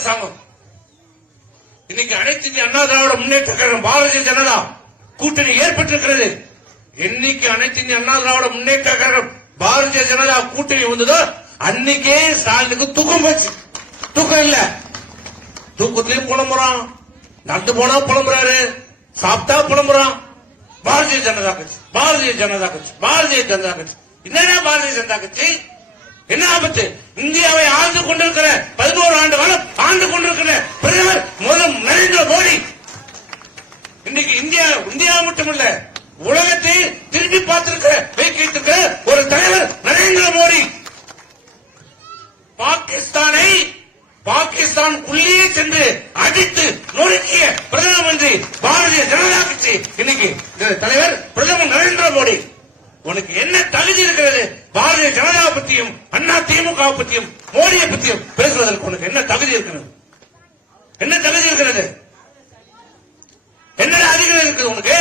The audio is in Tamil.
அரசாங்கம். இன்னைக்கு அனைத்து இந்திய அண்ணா திராவிட முன்னேற்ற கழகம் பாரதிய ஜனதா கூட்டணி ஏற்பட்டிருக்கிறது. என்னைக்கு அனைத்து இந்திய அண்ணா திராவிட முன்னேற்ற கழகம் பாரதிய ஜனதா கூட்டணி வந்ததோ அன்னைக்கே ஸ்டாலினுக்கு தூக்கம் போச்சு. தூக்கம் இல்ல, தூக்கத்திலையும் புலம்புறான், நடந்து போனா புலம்புறாரு, சாப்பிட்டா புலம்புறான். பாரதிய ஜனதா கட்சி, பாரதிய ஜனதா கட்சி, பாரதிய ஜனதா கட்சி. என்ன பாரதிய ஜனதா கட்சி? என்ன ஆபத்து? இந்தியாவை ஆண்டு கொண்டிருக்கிற 11 ஆண்டு காலம் ஆண்டு கொண்டிருக்கிற பிரதமர் முதல் நரேந்திர மோடி இன்னைக்கு இந்தியா மட்டுமல்ல உலகத்தை திரும்பி பார்த்திருக்கிற வைக்கிட்டிருக்கிற ஒரு தலைவர் நரேந்திர மோடி. பாகிஸ்தானுக்குள்ளே சென்று அடித்து நொறுக்கிய பிரதம மந்திரி பாரதிய ஜனதா கட்சி. இன்னைக்கு தலைவர் பிரதமர் நரேந்திர மோடி. உனக்கு என்ன தகுதி இருக்கிறது? பாரதிய ஜனதா பத்தியும் அண்ணா திமுக பத்தியும் மோடியை பத்தியும் பேசுவதற்கு உனக்கு என்ன தகுதி இருக்கிறது? என்ன தகுதி இருக்கிறது? என்ன அதிகாரம் இருக்குது உனக்கு?